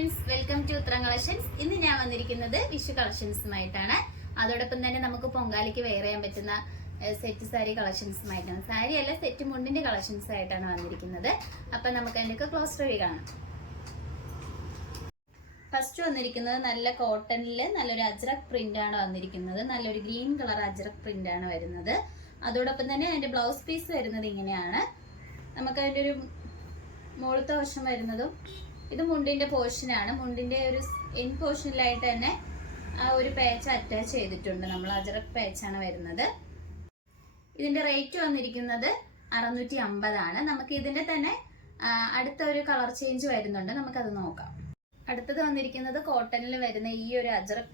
Friends welcome to Uttaram collections ഇന്ന് ഞാൻ വന്നിരിക്കുന്നത് വിഷു കളക്ഷൻസുമായിട്ടാണ്. അതോടൊപ്പം തന്നെ നമുക്ക് പൊങ്കാലിക്ക് വെയർ ചെയ്യാൻ പറ്റുന്ന സെറ്റ് സാരി കളക്ഷൻസുമായിട്ടാണ്. സാരി അല്ല സെറ്റ് മുണ്ടിന്റെ കളക്ഷൻസ് ആയിട്ടാണ് വന്നിരിക്കുന്നത്. അപ്പൊ നമുക്ക് അതിന്റെ ക്ലോസ് റവി കാണാം. ഫസ്റ്റ് വന്നിരിക്കുന്നത് നല്ല കോട്ടണിൽ നല്ലൊരു അജ്രക് പ്രിന്റ് ആണ് വന്നിരിക്കുന്നത്. നല്ലൊരു ഗ്രീൻ കളർ അജ്രക് പ്രിന്റ് ആണ് വരുന്നത്. അതോടൊപ്പം തന്നെ അതിന്റെ ബ്ലൗസ് പീസ് വരുന്നത് ഇങ്ങനെയാണ്. നമുക്ക് അതിന്റെ ഒരു മുകളത്തെ വശം വരുന്നതും ഇത് മുണ്ടിന്റെ പോർഷനാണ് മുണ്ടിന്റെ ഒരു എൻ പോർഷനിലായിട്ട് തന്നെ ആ ഒരു പേച്ച് അറ്റാച്ച് ചെയ്തിട്ടുണ്ട്. നമ്മൾ അജറക് പേച്ചാണ് വരുന്നത്. ഇതിന്റെ റേറ്റ് വന്നിരിക്കുന്നത് അറുന്നൂറ്റി അമ്പതാണ് നമുക്ക് ഇതിന്റെ തന്നെ അടുത്ത ഒരു കളർ ചേഞ്ച് വരുന്നുണ്ട്. നമുക്കത് നോക്കാം. അടുത്തത് വന്നിരിക്കുന്നത് കോട്ടണിൽ വരുന്ന ഈ ഒരു അജറക്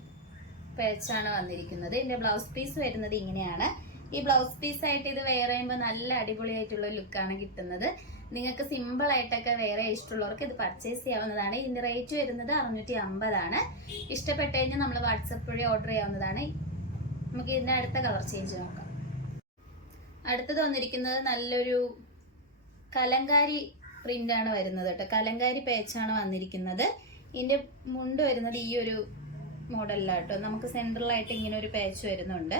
പേച്ചാണ് വന്നിരിക്കുന്നത്. ഇതിന്റെ ബ്ലൗസ് പീസ് വരുന്നത് ഇങ്ങനെയാണ്. ഈ ബ്ലൗസ് പീസ് ആയിട്ട് ഇത് വെയർ ചെയ്യുമ്പോൾ നല്ല അടിപൊളിയായിട്ടുള്ള ലുക്കാണ് കിട്ടുന്നത്. നിങ്ങൾക്ക് സിമ്പിൾ ആയിട്ടൊക്കെ വേറെ ഇഷ്ടമുള്ളവർക്ക് ഇത് പർച്ചേസ് ചെയ്യാവുന്നതാണ്. ഇതിന്റെ റേറ്റ് വരുന്നത് അറുന്നൂറ്റി അമ്പതാണ് ഇഷ്ടപ്പെട്ട് കഴിഞ്ഞാൽ നമ്മൾ വാട്സപ്പ് വഴി ഓർഡർ ചെയ്യാവുന്നതാണ്. നമുക്ക് ഇതിന്റെ അടുത്ത കളർ ചേഞ്ച് നോക്കാം. അടുത്തത് വന്നിരിക്കുന്നത് നല്ലൊരു കലങ്കാരി പ്രിന്റ് ആണ് വരുന്നത് കേട്ടോ. കലങ്കാരി പേച്ചാണ് വന്നിരിക്കുന്നത്. ഇതിന്റെ മുണ്ട് വരുന്നത് ഈ ഒരു മോഡലിലാണ് കേട്ടോ. നമുക്ക് സെൻട്രലായിട്ട് ഇങ്ങനെ ഒരു പേച്ച് വരുന്നുണ്ട്.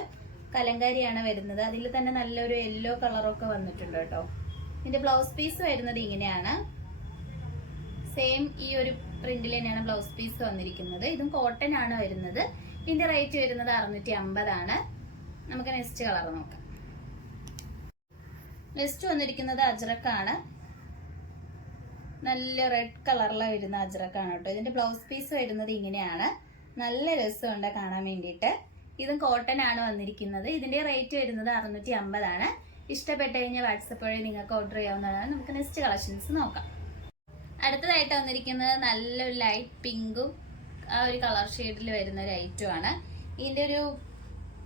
കലങ്കാരിയാണ് വരുന്നത്. അതിൽ തന്നെ നല്ലൊരു യെല്ലോ കളറൊക്കെ വന്നിട്ടുണ്ട് കേട്ടോ. ഇതിന്റെ ബ്ലൗസ് പീസ് വരുന്നത് ഇങ്ങനെയാണ്. സെയിം ഈ ഒരു പ്രിന്റിൽ തന്നെയാണ് ബ്ലൗസ് പീസ് വന്നിരിക്കുന്നത്. ഇതും കോട്ടൺ ആണ് വരുന്നത്. ഇതിന്റെ റേറ്റ് വരുന്നത് അറുന്നൂറ്റി അമ്പതാണ് നമുക്ക് നെക്സ്റ്റ് കളർ നോക്കാം. നെക്സ്റ്റ് വന്നിരിക്കുന്നത് അജ്രക്കാണ്. നല്ല റെഡ് കളറിലാണ് വരുന്ന അജ്രക്കാണ് കേട്ടോ. ഇതിന്റെ ബ്ലൗസ് പീസ് വരുന്നത് ഇങ്ങനെയാണ്. നല്ല രസമുണ്ട് കാണാൻ വേണ്ടിയിട്ട്. ഇതും കോട്ടൺ ആണ് വന്നിരിക്കുന്നത്. ഇതിന്റെ റേറ്റ് വരുന്നത് അറുന്നൂറ്റി അമ്പതാണ് ഇഷ്ടപ്പെട്ട് കഴിഞ്ഞാൽ വാട്സപ്പ് വഴി നിങ്ങൾക്ക് ഓർഡർ ചെയ്യാവുന്നതാണ്. നമുക്ക് നെക്സ്റ്റ് കളക്ഷൻസ് നോക്കാം. അടുത്തതായിട്ട് വന്നിരിക്കുന്നത് നല്ലൊരു ലൈറ്റ് പിങ്കും ആ ഒരു കളർ ഷെയ്ഡിൽ വരുന്ന ഒരു ആണ്. ഇതിന്റെ ഒരു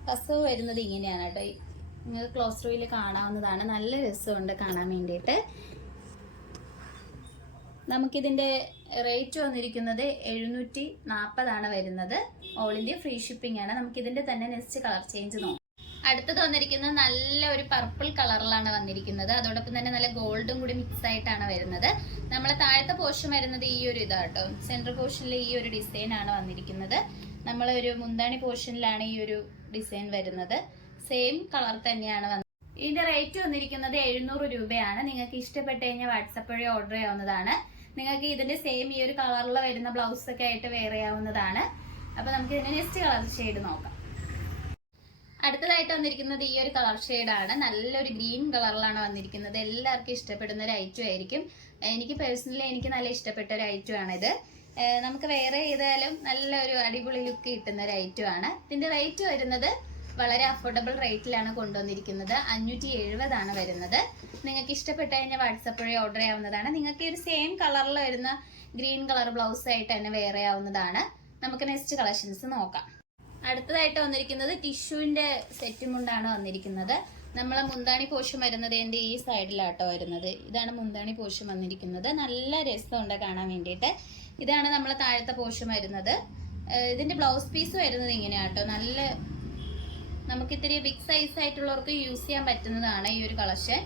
കസവ് വരുന്നത് ഇങ്ങനെയാണ് കേട്ടോ. നിങ്ങൾ ക്ലോസ് റൂയിൽ കാണാവുന്നതാണ്. നല്ല രസമുണ്ട് കാണാൻ വേണ്ടിയിട്ട്. നമുക്കിതിന്റെ റേറ്റ് വന്നിരിക്കുന്നത് എഴുന്നൂറ്റി നാൽപ്പതാണ് വരുന്നത്. ഓൾ ഇന്ത്യ ഫ്രീ ഷിപ്പിംഗ് ആണ്. നമുക്ക് ഇതിന്റെ തന്നെ നെക്സ്റ്റ് കളർ ചേഞ്ച് നോക്കാം. അടുത്തത് വന്നിരിക്കുന്നത് നല്ല ഒരു പർപ്പിൾ കളറിലാണ് വന്നിരിക്കുന്നത്. അതോടൊപ്പം തന്നെ നല്ല ഗോൾഡും കൂടി മിക്സ് ആയിട്ടാണ് വരുന്നത്. നമ്മളെ താഴത്തെ പോർഷൻ വരുന്നത് ഈ ഒരു ഇതാട്ടോ സെൻട്രൽ പോർഷനിൽ ഈ ഒരു ഡിസൈൻ ആണ് വന്നിരിക്കുന്നത്. ഒരു മുന്താണി പോർഷനിലാണ് ഈ ഒരു ഡിസൈൻ വരുന്നത്. സെയിം കളർ തന്നെയാണ് വന്നത് ഇതിന്റെ റേറ്റ് വന്നിരിക്കുന്നത് എഴുന്നൂറ് രൂപയാണ്. നിങ്ങൾക്ക് ഇഷ്ടപ്പെട്ട് കഴിഞ്ഞാൽ വാട്സപ്പ് വഴി ഓർഡർ ചെയ്യാവുന്നതാണ്. നിങ്ങൾക്ക് ഇതിന്റെ സെയിം ഈ ഒരു കളറിൽ വരുന്ന ബ്ലൗസ് ഒക്കെ ആയിട്ട് വെയർ ചെയ്യാവുന്നതാണ്. അപ്പൊ നമുക്ക് ഇതിന്റെ നെക്സ്റ്റ് കളർ ഷെയ്ഡ് നോക്കാം. അടുത്തതായിട്ട് വന്നിരിക്കുന്നത് ഈ ഒരു കളർ ആണ്. നല്ലൊരു ഗ്രീൻ കളറിലാണ് വന്നിരിക്കുന്നത്. എല്ലാവർക്കും ഇഷ്ടപ്പെടുന്ന ഒരു ഐറ്റം ആയിരിക്കും. എനിക്ക് പേഴ്സണലി എനിക്ക് നല്ല ഇഷ്ടപ്പെട്ട ഒരു ഐറ്റം ആണിത് നമുക്ക് വേറെ ചെയ്താലും നല്ലൊരു അടിപൊളി ലുക്ക് കിട്ടുന്ന ഒരു ഐറ്റം ആണ്. ഇതിന്റെ റേറ്റ് വരുന്നത് വളരെ അഫോർഡബിൾ റേറ്റിലാണ് കൊണ്ടുവന്നിരിക്കുന്നത്. അഞ്ഞൂറ്റി എഴുപതാണ് വരുന്നത്. നിങ്ങൾക്ക് ഇഷ്ടപ്പെട്ട് കഴിഞ്ഞാൽ വാട്സപ്പ് വഴി ഓർഡർ ചെയ്യാവുന്നതാണ്. നിങ്ങൾക്ക് ഈ ഒരു സെയിം കളറിൽ വരുന്ന ഗ്രീൻ കളർ ബ്ലൗസ് ആയിട്ട് തന്നെ വെയർ ചെയ്യാവുന്നതാണ്. നമുക്ക് നെക്സ്റ്റ് കളക്ഷൻസ് നോക്കാം. അടുത്തതായിട്ട് വന്നിരിക്കുന്നത് ടിഷ്യൂവിന്റെ സെറ്റ് മുണ്ടാണ് വന്നിരിക്കുന്നത്. നമ്മളെ മുന്താണി പോഷൻ വരുന്നത് എന്റെ ഈ സൈഡിലാട്ടോ വരുന്നത്. ഇതാണ് മുന്താണി പോഷൻ വന്നിരിക്കുന്നത്. നല്ല രസമുണ്ട് കാണാൻ വേണ്ടിയിട്ട്. ഇതാണ് നമ്മളെ താഴത്തെ പോഷൻ വരുന്നത്. ഇതിന്റെ ബ്ലൗസ് പീസ് വരുന്നത് ഇങ്ങനെയാട്ടോ നല്ല നമുക്ക് ഇത്തിരി ബിഗ് സൈസ് ആയിട്ടുള്ളവർക്ക് യൂസ് ചെയ്യാൻ പറ്റുന്നതാണ് ഈ ഒരു കളക്ഷൻ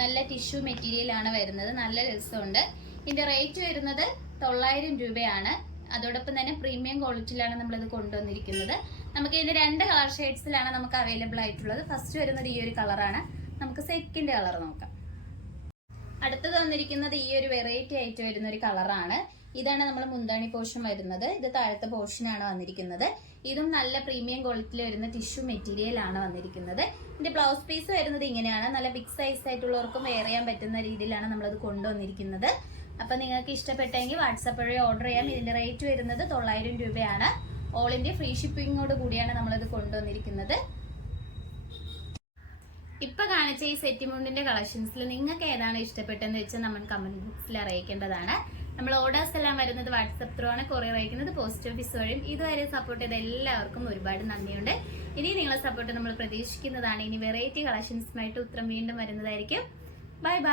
നല്ല ടിഷ്യൂ മെറ്റീരിയൽ ആണ് വരുന്നത്. നല്ല രസമുണ്ട്. ഇതിന്റെ റേറ്റ് വരുന്നത് തൊള്ളായിരം രൂപയാണ്. അതോടൊപ്പം തന്നെ പ്രീമിയം ക്വാളിറ്റിയിലാണ് നമ്മളിത് കൊണ്ടുവന്നിരിക്കുന്നത്. നമുക്ക് ഇതിന്റെ രണ്ട് കളർ ഷെയ്ഡ്സിലാണ് നമുക്ക് അവൈലബിൾ ആയിട്ടുള്ളത്. ഫസ്റ്റ് വരുന്നത് ഈ ഒരു കളറാണ് നമുക്ക് സെക്കൻഡ് കളർ നോക്കാം. അടുത്തത് വന്നിരിക്കുന്നത് ഈ ഒരു വെറൈറ്റി ആയിട്ട് വരുന്ന ഒരു കളറാണ് ഇതാണ് നമ്മൾ മുന്താണി പോർഷൻ വരുന്നത്. ഇത് താഴത്തെ പോർഷനാണ് വന്നിരിക്കുന്നത്. ഇതും നല്ല പ്രീമിയം ക്വാളിറ്റിയിൽ വരുന്ന ടിഷ്യൂ മെറ്റീരിയൽ ആണ് വന്നിരിക്കുന്നത്. ഇതിന്റെ ബ്ലൗസ് പീസ് വരുന്നത് ഇങ്ങനെയാണ്. നല്ല ബിഗ് സൈസ് ആയിട്ടുള്ളവർക്കും വെയർ ചെയ്യാൻ പറ്റുന്ന രീതിയിലാണ് നമ്മളത് കൊണ്ടുവന്നിരിക്കുന്നത്. അപ്പൊ നിങ്ങൾക്ക് ഇഷ്ടപ്പെട്ടെങ്കിൽ വാട്സപ്പ് വഴി ഓർഡർ ചെയ്യാം. ഇതിന്റെ റേറ്റ് വരുന്നത് തൊള്ളായിരം രൂപയാണ്. ഓൾ ഇന്ത്യ ഫ്രീ ഷിപ്പിങ്ങോട് കൂടിയാണ് നമ്മളിത് കൊണ്ടുവന്നിരിക്കുന്നത്. ഇപ്പൊ കാണിച്ച ഈ സെറ്റിമുണ്ടിന്റെ കളക്ഷൻസിൽ നിങ്ങൾക്ക് ഏതാണ് ഇഷ്ടപ്പെട്ടെന്ന് വെച്ചാൽ നമ്മൾ കമന്റ് ബോക്സിൽ അറിയിക്കേണ്ടതാണ്. നമ്മൾ ഓർഡേഴ്സ് എല്ലാം വരുന്നത് വാട്സപ്പ് ത്രൂ ആണ്. കൊറിയർ അയക്കുന്നത് പോസ്റ്റ് ഓഫീസ് വഴിയും. ഇതുവരെ സപ്പോർട്ട് ചെയ്ത എല്ലാവർക്കും ഒരുപാട് നന്ദിയുണ്ട്. ഇനി നിങ്ങളെ സപ്പോർട്ട് നമ്മൾ പ്രതീക്ഷിക്കുന്നതാണ്. ഇനി വെറൈറ്റി കളക്ഷൻസുമായിട്ട് ഉത്തരം വീണ്ടും വരുന്നതായിരിക്കും. Bye bye